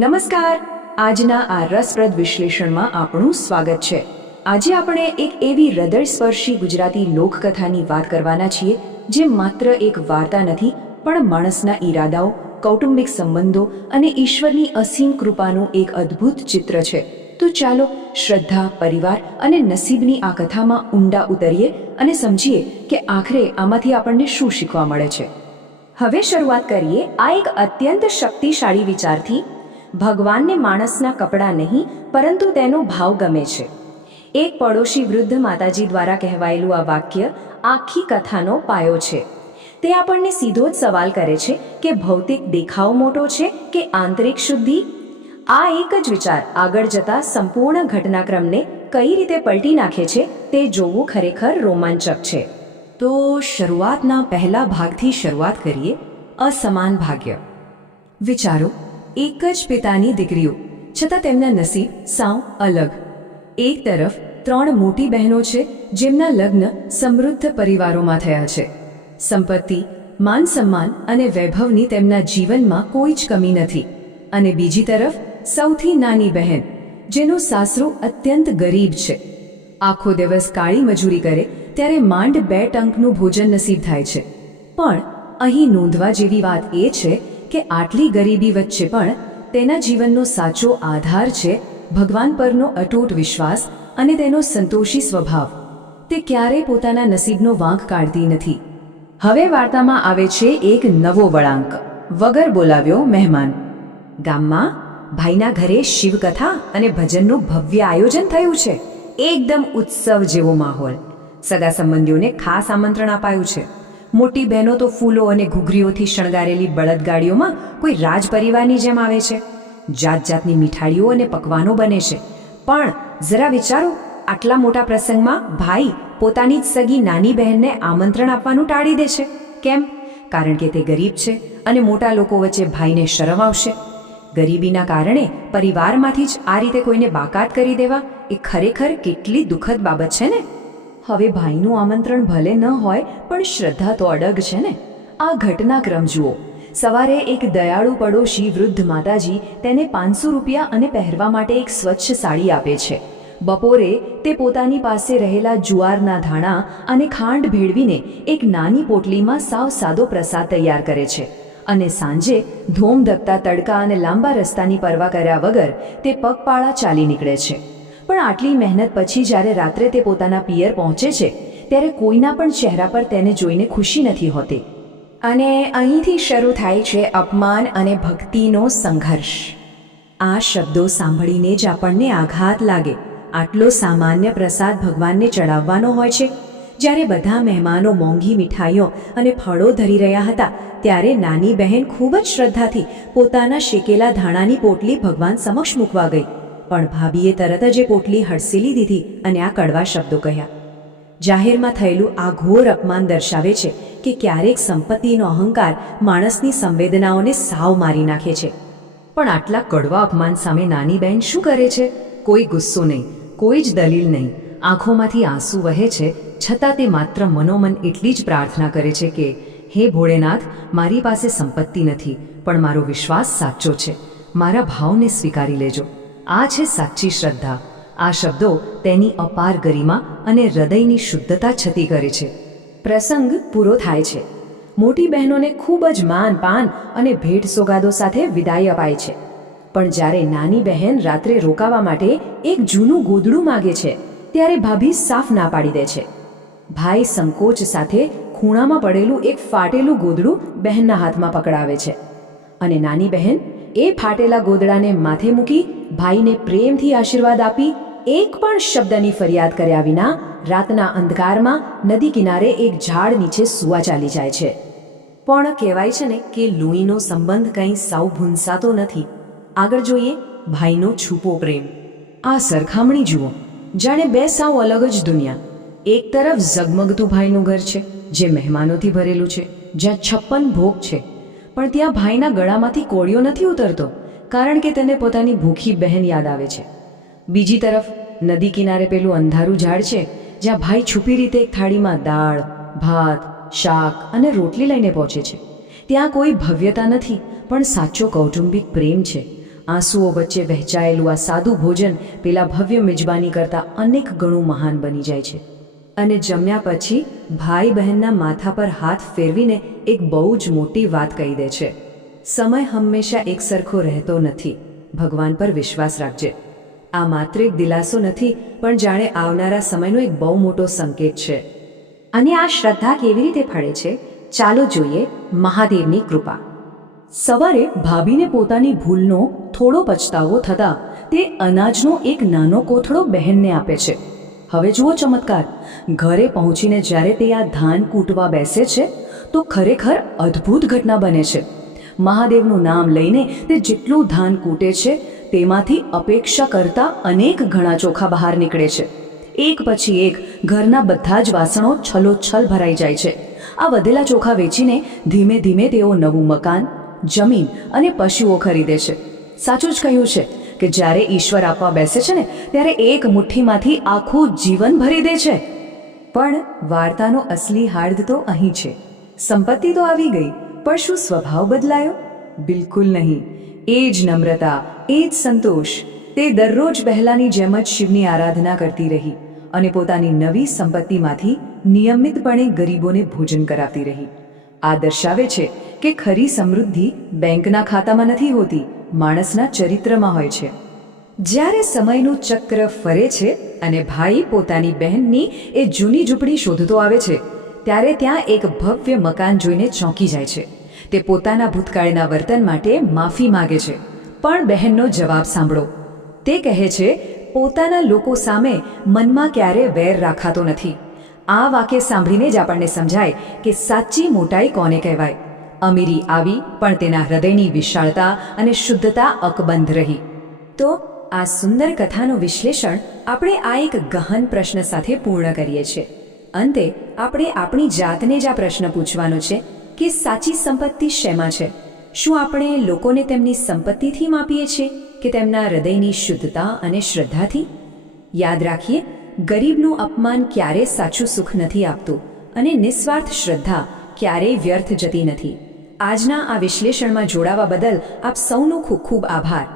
નમસ્કાર. આજના આ રસપ્રદ વિશ્લેષણમાં આપણું સ્વાગત છે. આજે આપણે એક એવી હૃદયસ્પર્શી ગુજરાતી લોકકથાની વાત કરવાના છીએ જે માત્ર એક વાર્તા નથી, પણ માણસના ઈરાદાઓ, કૌટુંબિક સંબંધો અને ઈશ્વરની અસીમ કૃપાનું એક અદ્ભુત ચિત્ર છે. તો ચાલો શ્રદ્ધા, પરિવાર અને નસીબની આ કથામાં ઊંડા ઉતરીએ અને સમજીએ કે આખરે આમાંથી આપણને શું શીખવા મળે છે. હવે શરૂઆત કરીએ આ એક અત્યંત શક્તિશાળી વિચારથી. ભગવાનને માણસના કપડાં નહીં, પરંતુ તેનો ભાવ ગમે છે. એક પડોશી વૃદ્ધ માતાજી દ્વારા કહેવાયેલું આ વાક્ય આખી કથાનો પાયો છે. તે આપણને સીધો જ સવાલ કરે છે કે ભૌતિક દેખાવ મોટો છે કે આંતરિક શુદ્ધિ? આ એક જ વિચાર આગળ જતા સંપૂર્ણ ઘટનાક્રમને કઈ રીતે પલટી નાખે છે તે જોવું ખરેખર રોમાંચક છે. તો શરૂઆતના પહેલા ભાગથી શરૂઆત કરીએ. અસમાન ભાગ્ય. વિચારો, એક જ પિતાની દીકરીઓ, છતાં તેમના નસીબ સાવ અલગ. એક તરફ 3 મોટી બહેનો છે જેમના લગ્ન સમૃદ્ધ પરિવારોમાં થયા છે. સંપત્તિ, માન સન્માન અને વૈભવની તેમના જીવનમાં કોઈ જ કમી નથી. અને બીજી તરફ સૌથી નાની બહેન, જેનું સાસરું અત્યંત ગરીબ છે. આખો દિવસ કાળી મજૂરી કરે ત્યારે માંડ 2 ટંકનું ભોજન નસીબ થાય છે. પણ અહીં નોંધવા જેવી વાત એ છે કે આટલી ગરીબી વચ્ચે પણ તેના જીવનનો સાચો આધાર છે ભગવાન પરનો અતૂટ વિશ્વાસ અને તેનો સંતોષી સ્વભાવ. તે ક્યારેય પોતાના નસીબનો વાંક કાઢતી નથી. હવે વાર્તામાં આવે છે એક નવો વળાંક. વગર બોલાવ્યો મહેમાન. ગામમાં ભાઈના ઘરે શિવકથા અને ભજનનું ભવ્ય આયોજન થયું છે. એકદમ ઉત્સવ જેવો માહોલ. સગા સંબંધીઓને ખાસ આમંત્રણ અપાયું છે. મોટી બહેનો તો ફૂલો અને ઘૂઘરીઓથી શણગારેલી બળદગાડીઓમાં કોઈ રાજપરિવારની જેમ આવે છે. જાત જાતની મીઠાઈઓ અને પકવાનો બને છે. પણ જરા વિચારો, આટલા મોટા પ્રસંગમાં ભાઈ પોતાની જ સગી નાની બહેનને આમંત્રણ આપવાનું ટાળી દે છે. કેમ? કારણ કે તે ગરીબ છે અને મોટા લોકો વચ્ચે ભાઈને શરમ આવશે. ગરીબીના કારણે પરિવારમાંથી જ આ રીતે કોઈને બાકાત કરી દેવા એ ખરેખર કેટલી દુઃખદ બાબત છે ને. હવે ભાઈનું આમંત્રણ ભલે ન હોય, પણ શ્રદ્ધા તો અડગ છે ને. આ ઘટનાક્રમ જુઓ. સવારે એક દયાળુ પડોશી વૃદ્ધ માતાજી તેને 500 રૂપિયા અને પહેરવા માટે એક સ્વચ્છ સાડી આપે છે. બપોરે તે પોતાની પાસે રહેલા જુવારના ધાણા અને ખાંડ ભેળવીને એક નાની પોટલીમાં સાવ સાદો પ્રસાદ તૈયાર કરે છે. અને સાંજે ધોમધકતા તડકા અને લાંબા રસ્તાની પરવા કર્યા વગર તે પગપાળા ચાલી નીકળે છે. પણ આટલી મહેનત પછી જ્યારે રાત્રે તે પોતાના પિયર પહોંચે છે ત્યારે કોઈના પણ ચહેરા પર તેને જોઈને ખુશી નથી હોતી. અને અહીંથી શરૂ થાય છે અપમાન અને ભક્તિનો સંઘર્ષ. આ શબ્દો સાંભળીને જ આપણને આઘાત લાગે. આટલો સામાન્ય પ્રસાદ ભગવાનને ચડાવવાનો હોય છે. જ્યારે બધા મહેમાનો મોંઘી મીઠાઈઓ અને ફળો ધરી રહ્યા હતા ત્યારે નાની બહેન ખૂબ જ શ્રદ્ધાથી પોતાના શેકેલા ધાણાની પોટલી ભગવાન સમક્ષ મૂકવા ગઈ. પણ ભાભીએ તરત જ એ પોટલી હડસેલી દીધી અને આ કડવા શબ્દો કહ્યા. જાહેરમાં થયેલું આ ઘોર અપમાન દર્શાવે છે કે ક્યારેક સંપત્તિનો અહંકાર માણસની સંવેદનાઓને સાવ મારી નાખે છે. પણ આટલા કડવા અપમાન સામે નાની બહેન શું કરે છે? કોઈ ગુસ્સો નહીં, કોઈ જ દલીલ નહીં. આંખોમાંથી આંસુ વહે છે, છતાં તે માત્ર મનોમન એટલી જ પ્રાર્થના કરે છે કે હે ભોળેનાથ, મારી પાસે સંપત્તિ નથી, પણ મારો વિશ્વાસ સાચો છે. મારા ભાવને સ્વીકારી લેજો. આ છે સાચી શ્રદ્ધા. આ શબ્દો તેની અપાર ગરિમા અને હૃદયની શુદ્ધતા છતી કરે છે. પ્રસંગ પૂરો થાય છે. મોટી બહેનોને ખૂબ જ માન પાન અને ભેટ સોગાદો સાથે વિદાય અપાય છે. પણ જ્યારે નાની બહેન રાત્રે રોકાવા માટે એક જૂનું ગોદડું માગે છે ત્યારે ભાભી સાફ ના પાડી દે છે. ભાઈ સંકોચ સાથે ખૂણામાં પડેલું એક ફાટેલું ગોદડું બહેનના હાથમાં પકડાવે છે. અને નાની બહેન એ ફાટેલા ગોદડાને માથે મૂકી ભાઈને પ્રેમથી આશીર્વાદ આપી એક પણ શબ્દની ફરિયાદ કર્યા વિના રાતના અંધકારમાં નદી કિનારે એક ઝાડ નીચે સૂવા ચાલી જાય છે. પણ કહેવાય છે ને કે લોહીનો સંબંધ કંઈ સાવ ભૂંસાતો નથી. આગળ જોઈએ ભાઈનો છૂપો પ્રેમ. આ સરખામણી જુઓ, જાણે 2 સાવ અલગ જ દુનિયા. એક તરફ ઝગમગતું ભાઈનું ઘર છે જે મહેમાનોથી ભરેલું છે, જ્યાં 56 ભોગ છે. પણ ત્યાં ભાઈના ગળામાંથી કોળિયો નથી ઉતરતો, કારણ કે તેને પોતાની ભૂખી બહેન યાદ આવે છે. બીજી તરફ નદી કિનારે પેલું અંધારું ઝાડ છે જ્યાં ભાઈ છુપી રીતે એક થાળીમાં દાળ, ભાત, શાક અને રોટલી લઈને પહોંચે છે. ત્યાં કોઈ ભવ્યતા નથી, પણ સાચો કૌટુંબિક પ્રેમ છે. આંસુઓ વચ્ચે વહેંચાયેલું આ સાદું ભોજન પેલા ભવ્ય મિજબાની કરતાં અનેક ગણું મહાન બની જાય છે. અને જમ્યા પછી ભાઈ બહેનના માથા પર હાથ ફેરવીને એક બહુ જ મોટી વાત કહી દે છે: સમય હંમેશા એકસરખો રહેતો નથી, ભગવાન પર વિશ્વાસ રાખજે. આ માત્ર એક દિલાસો નથી, પણ જાણે આવનારા સમયનો એક બહુ મોટો સંકેત છે. અને આ શ્રદ્ધા કેવી રીતે ફળે છે? ચાલો જોઈએ મહાદેવની કૃપા. સવારે ભાભીને પોતાની ભૂલનો થોડો પછતાવો થતાં તે અનાજનો એક નાનો કોથળો બહેનને આપે છે. હવે જુઓ ચમત્કાર. ઘરે પહોંચીને જ્યારે તે આ ધાન કૂટવા બેસે છે તો ખરેખર અદ્ભુત ઘટના બને છે. મહાદેવનું નામ લઈને તે જેટલું ધાન કૂટે છે તેમાંથી અપેક્ષા કરતાં અનેક ગણા ચોખા બહાર નીકળે છે. એક પછી એક ઘરના બધા જ વાસણો છલોછલ ભરાઈ જાય છે. આ વધેલા ચોખા વેચીને ધીમે ધીમે તેઓ નવું મકાન, જમીન અને પશુઓ ખરીદે છે. સાચું જ કહ્યું છે કે જ્યારે ઈશ્વર આપવા બેસે છે ને ત્યારે એક મુઠ્ઠીમાંથી આખું જીવન ભરી દે છે. પણ વાર્તાનો અસલી હાર્દ તો અહીં છે. સંપત્તિ તો આવી ગઈ, પણ શું સ્વભાવ બદલાયો? બિલકુલ નહીં. એ જ નમ્રતા, એ જ સંતોષ. તે દરરોજ પહેલાંની જેમ જ શિવની આરાધના કરતી રહી અને પોતાની નવી સંપત્તિમાંથી નિયમિતપણે ગરીબોને ભોજન કરાવતી રહી. આ દર્શાવે છે કે ખરી સમૃદ્ધિ બેંકના ખાતામાં નથી હોતી, માણસના ચરિત્રમાં હોય છે. જ્યારે સમયનું ચક્ર ફરે છે અને ભાઈ પોતાની બહેનની એ જૂની ઝૂંપડી શોધતો આવે છે ત્યારે ત્યાં એક ભવ્ય મકાન જોઈને ચોંકી જાય છે. તે પોતાના ભૂતકાળના વર્તન માટે માફી માગે છે, પણ બહેનનો જવાબ સાંભળો. તે કહે છે, પોતાના લોકો સામે મનમાં ક્યારે વેર રાખાતો નથી. આ વાક્ય સાંભળીને જ આપણને સમજાય કે સાચી મોટાઈ કોને કહેવાય. અમીરી આવી, પણ તેના હૃદયની વિશાળતા અને શુદ્ધતા અકબંધ રહી. તો આ સુંદર કથાનું વિશ્લેષણ આપણે આ એક ગહન પ્રશ્ન સાથે પૂર્ણ કરીએ છીએ. અંતે આપણે આપણી જાતને જ આ પ્રશ્ન પૂછવાનો છે કે સાચી સંપત્તિ શેમાં છે? શું આપણે લોકોને તેમની સંપત્તિથી માપીએ છીએ કે તેમના હૃદયની શુદ્ધતા અને શ્રદ્ધાથી? યાદ રાખીએ, ગરીબનું અપમાન ક્યારેય સાચું સુખ નથી આપતું અને નિસ્વાર્થ શ્રદ્ધા ક્યારેય વ્યર્થ જતી નથી. આજના આ વિશ્લેષણમાં જોડાવા બદલ આપ સૌનો ખૂબ ખૂબ આભાર.